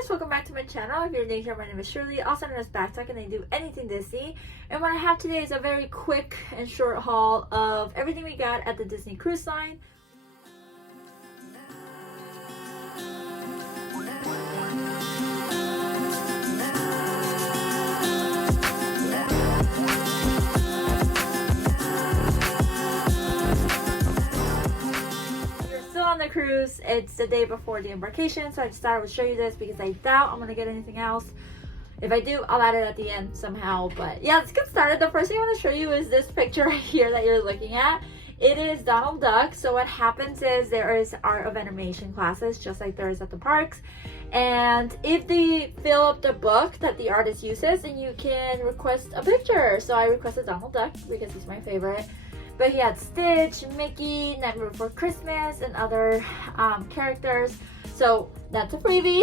guys, welcome back to my channel. If you're new here, my name is Shirley, also known as Backttalk, and I do anything Disney. And what I have today is a very quick and short haul of everything we got at the Disney Cruise Line. On the cruise, it's the day before the embarkation, so I just thought I would show you this because I doubt I'm gonna get anything else. If I do, I'll add it at the end somehow. But yeah, let's get started. The first thing I want to show you is this picture right here that you're looking at. It is Donald Duck. So what happens is there is art of animation classes just like there is at the parks, and if they fill up the book that the artist uses, then you can request a picture. So I requested Donald Duck because he's my favorite. But he had Stitch, Mickey, Nightmare Before Christmas, and other characters. So that's a freebie.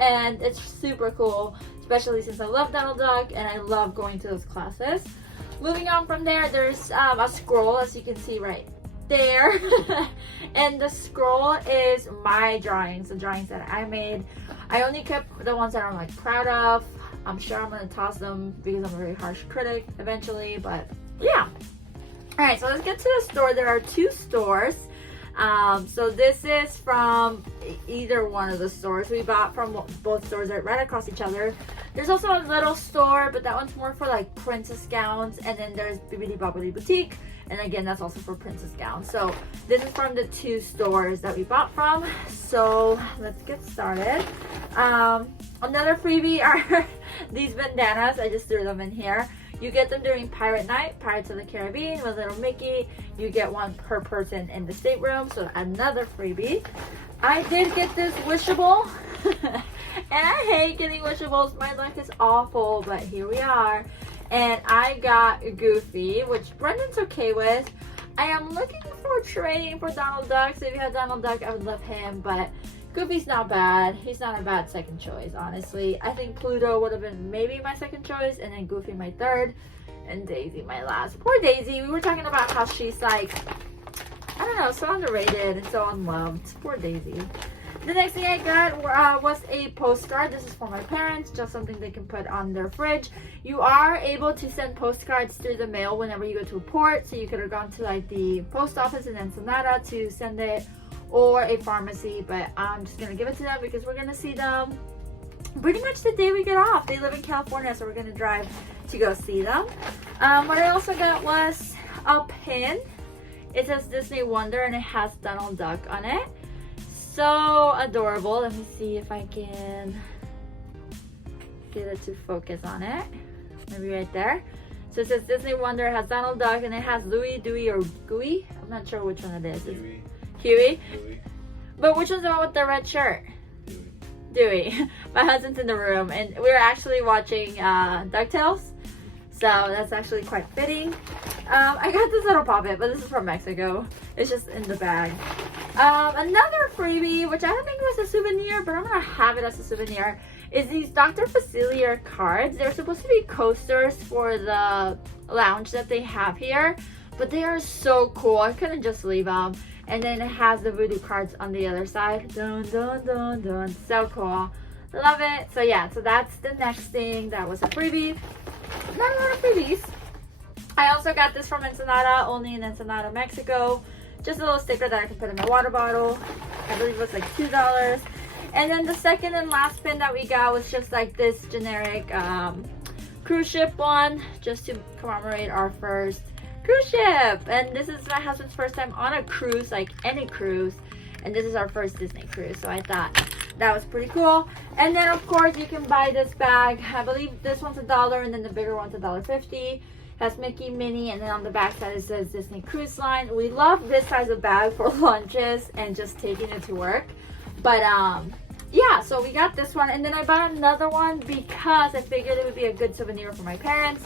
And it's super cool, especially since I love Donald Duck and I love going to those classes. Moving on from there, there's a scroll, as you can see right there. And the scroll is my drawings, the drawings that I made. I only kept the ones that I'm like proud of. I'm sure I'm going to toss them because I'm a very harsh critic eventually, but yeah. Alright, so let's get to the store. There are two stores. So this is from either one of the stores. We bought from both stores that are right across each other. There's also a little store, but that one's more for like princess gowns. And then there's Bibbidi Bobbidi Boutique. And again, that's also for princess gowns. So this is from the two stores that we bought from. So let's get started. Another freebie are these bandanas. I just threw them in here. You get them during Pirate Night, Pirates of the Caribbean with Little Mickey. You get one per person in the stateroom, so another freebie. I did get this wishable, and I hate getting wishables. My luck is awful, but here we are. And I got Goofy, which Brendan's okay with. I am looking for training for Donald Duck, so if you have Donald Duck, I would love him, but Goofy's not bad. He's not a bad second choice, honestly. I think Pluto would have been maybe my second choice, and then Goofy my third, and Daisy my last. Poor Daisy. We were talking about how she's like, I don't know, so underrated and so unloved. Poor Daisy. The next thing I got was a postcard. This is for my parents, just something they can put on their fridge. You are able to send postcards through the mail whenever you go to a port, so you could have gone to like the post office in Ensenada to send it, or a pharmacy, but I'm just gonna give it to them because we're gonna see them pretty much the day we get off. They live in California, so we're gonna drive to go see them. What I also got was a pin. It says Disney Wonder and it has Donald Duck on it. So adorable. Let me see if I can get it to focus on it. Maybe right there. So it says Disney Wonder, has Donald Duck, and it has Louie, Dewey, or Gooey. I'm not sure which one it is. Huey. Huey? Huey. But which one's the one with the red shirt? Dewey. My husband's in the room, and we're actually watching DuckTales, so that's actually quite fitting. I got this little puppet, but this is from Mexico. It's just in the bag. Another freebie, which I don't think was a souvenir, but I'm gonna have it as a souvenir, is these Dr. Facilier cards. They're supposed to be coasters for the lounge that they have here, but they are so cool. I couldn't just leave them. And then it has the voodoo cards on the other side. Dun, dun, dun, dun. So cool. Love it. So yeah, so that's the next thing. That was a freebie. Not a lot of freebies. I also got this from Ensenada, only in Ensenada, Mexico. Just a little sticker that I can put in my water bottle. I believe it was like $2. And then the second and last pin that we got was just like this generic cruise ship one, just to commemorate our first cruise ship. And this is my husband's first time on a cruise, like any cruise, and this is our first Disney cruise, so I thought that was pretty cool. And then of course you can buy this bag. I believe this one's $1 and then the bigger one's $1.50. Has Mickey, Minnie, and then on the back side it says Disney Cruise Line. We love this size of bag for lunches and just taking it to work. But yeah, so we got this one, and then I bought another one because I figured it would be a good souvenir for my parents.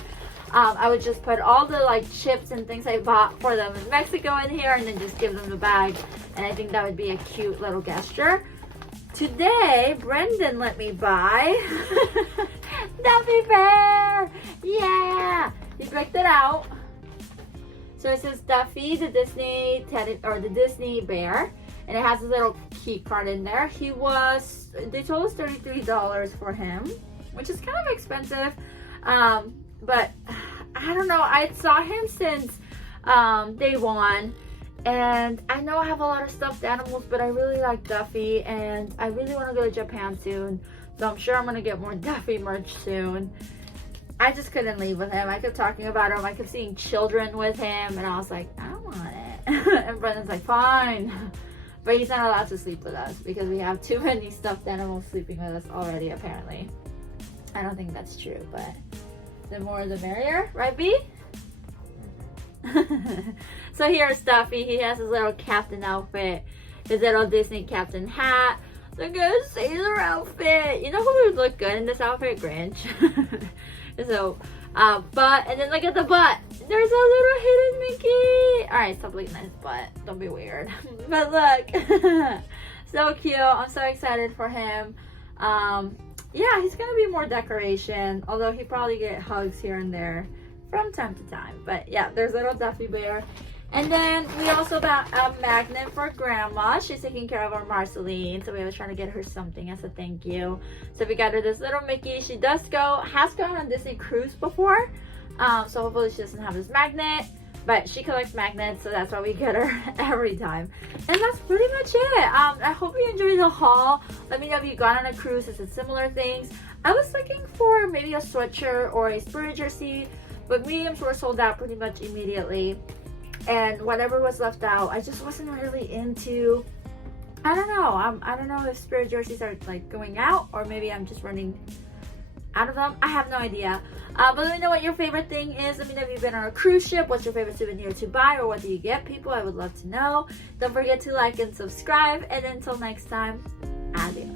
I would just put all the like chips and things I bought for them in Mexico in here, and then just give them the bag, and I think that would be a cute little gesture. Today, Brendan let me buy Duffy Bear! Yeah! He picked it out. So it says Duffy, the Disney Teddy, or the Disney bear, and it has a little key card in there. They told us $33 for him, which is kind of expensive, but I don't know. I saw him since day one, and I know I have a lot of stuffed animals, but I really like Duffy, and I really want to go to Japan soon, so I'm sure I'm gonna get more Duffy merch soon. I just couldn't leave with him. I kept talking about him. I kept seeing children with him, and I was like, I don't want it. And Brendan's like, fine. But he's not allowed to sleep with us because we have too many stuffed animals sleeping with us already, apparently. I don't think that's true, but the more the merrier, right, B? So here's Duffy. He has his little captain outfit, his little Disney captain hat. Look at his sailor outfit. You know who would look good in this outfit? Grinch. So, butt, and then look at the butt. There's a little hidden Mickey. Alright, stop looking at his butt. Don't be weird. But look. So cute. I'm so excited for him. Yeah, he's gonna be more decoration, although he probably get hugs here and there from time to time. But yeah, there's little Duffy Bear. And then we also bought a magnet for Grandma. She's taking care of our Marceline, so we were trying to get her something as a thank you. So we got her this little Mickey. She has gone on Disney cruise before, so hopefully she doesn't have this magnet, but she collects magnets, so that's why we get her every time. And that's pretty much it. I hope you enjoyed the haul. Let me know if you got on a cruise. Is it similar things? I was looking for maybe a sweatshirt or a Spirit jersey, but mediums were sold out pretty much immediately. And whatever was left out, I just wasn't really into. I don't know. I don't know if Spirit jerseys are like going out, or maybe I'm just running out of them. I have no idea. But let me know what your favorite thing is. Let me know if you've been on a cruise ship. What's your favorite souvenir to buy, or what do you get people? I would love to know. Don't forget to like and subscribe. And until next time, adios.